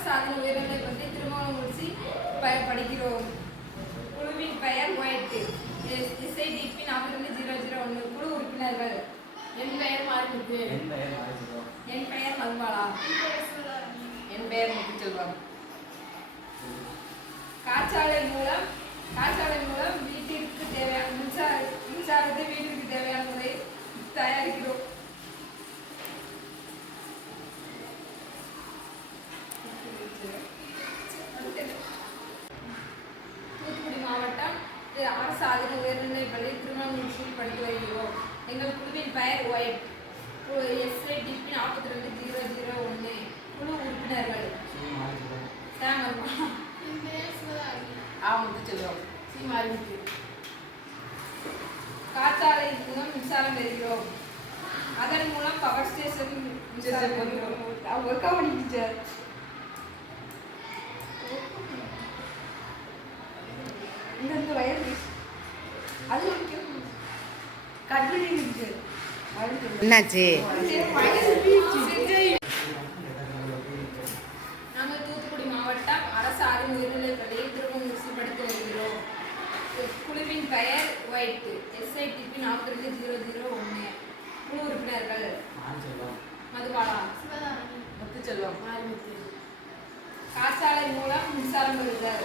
அரசாதன உயர்நிலை பள்ளி திருமணமுச்சி படிக்கிறோம். குழுவின் பெயர் ஒயிட். SIDP 420001. குழு உறுப்பினர்கள். என் பெயர் மாரிமுத்து. என் பெயர் மதுபாலா. என் பெயர் முத்துச்செல்வம். காற்றாலை மூலம் வீட்டிற்கு தேவையான மின்சாரத்தை வீட்டிற்கு தேவையான முறை தயாரிக்கிறோம். தூத்துக்குடி மாவட்டம் அரசு ஆதின உயர்நிலைப் பள்ளி திருமணமுச்சியில் படித்து வருகிறோம். எங்கள் குழுவின் பெயர் ஒயிட். SIDP 420001. குழு உறுப்பினர்கள் முத்துச்செல்வம். மாரிமுத்து. காற்றாலை மூலம் மின்சாரம் பெறுகிறோம். அதன் மூலம் பவர் ஸ்டேஷன் மின்சாரம் பெறுகிறோம். ஒர்க்கா பண்ணிக்கிச்சு. இந்த வயர் அது கட்லி என்னாச்சு? நாங்கள் தூத்துக்குடி மாவட்டம் அரசு ஆதின உயர்நிலைப் பள்ளியில் திருமணமுச்சி படித்து வருகிறோம். குழுவின் பெயர் ஒயிட். SIDP 420001. குழு உறுப்பினர்கள் மதுபாலா, முத்துச்செல்வம், மாரிமுத்து. காற்றாலை மூலம் மின்சாரம் பெறுதல்.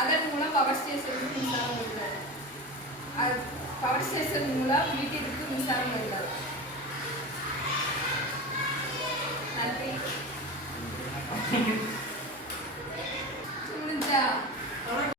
அதன் மூலம் பவர் ஸ்டேஷனுக்கு மின்சாரம் பெறுதல். பவர் ஸ்டேஷன் மூலம் வீட்டிற்கு மின்சாரம் பெறுதல்.